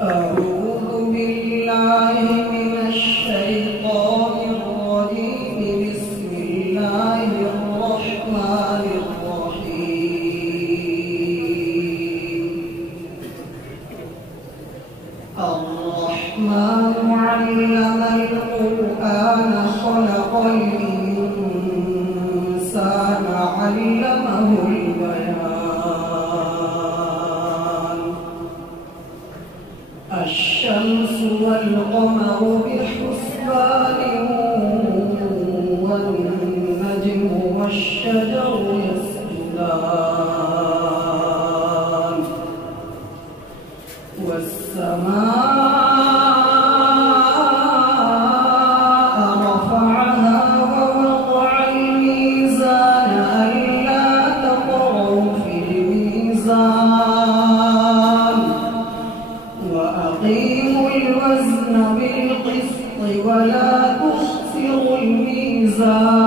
أعوذ بالله من الشيطان الرجيم. بسم الله الرحمن الرحيم. الرحمن علم القرآن خلق الإنسان علمه البيان. الشمس والقمر بحسبان والنجم والشجر يسجدان والسماء رفعها ووضع الميزان ألا تطغوا في الميزان وأقيموا الوزن بالقسط ولا تخسروا الميزان.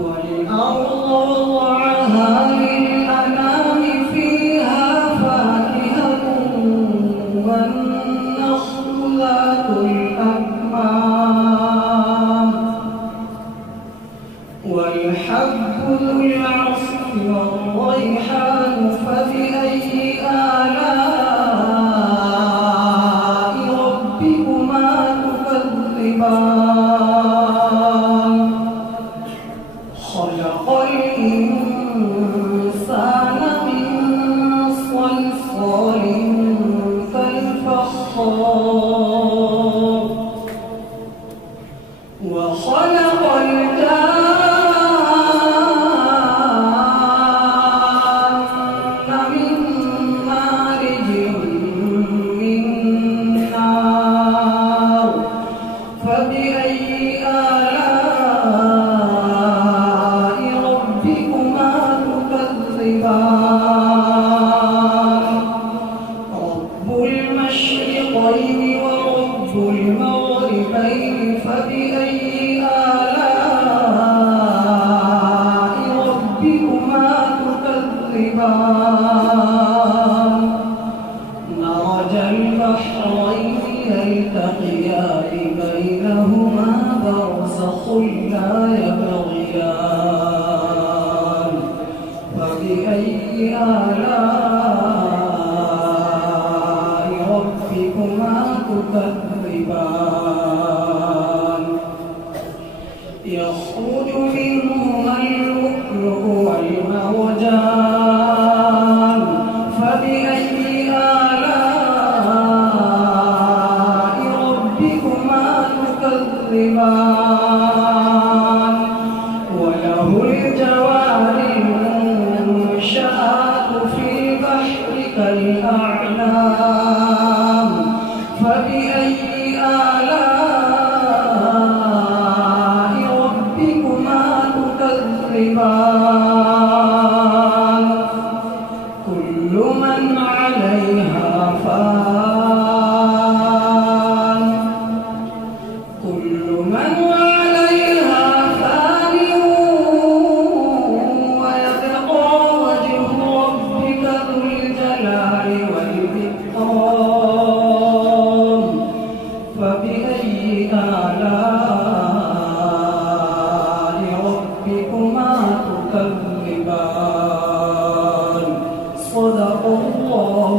والأرض وضعها للأنام فيها فاكهة والنخل ذات الأكمام والحب ذو العصف والريحان. فبأي آلاء ربكما تكذبان؟ خلق الإنسان من صلصال كالفخار وخلق الجان من مارج من نار. فبأي آلاء ربكما تكذبان؟ رب المشرقين ورب المغربين. فبأي آلاء ربكما تكذبان؟ مرج البحرين يلتقيان بينهما برزخ لا يبغيان. فبأي آلاء ربكما تكذبان؟ يخرج منهما اللؤلؤ والمرجان. فبأي آلاء ربكما تكذبان؟ وله الجوار المنشآت في البحر كالأعلام. فبأي آلاء ربكما تكذبان؟ كل من عليها فان. كل من عليها فان ويبقى وجه ربك ذو الجلال والإكرام. فبأي آلاء ربكما تكذبان؟ صدق الله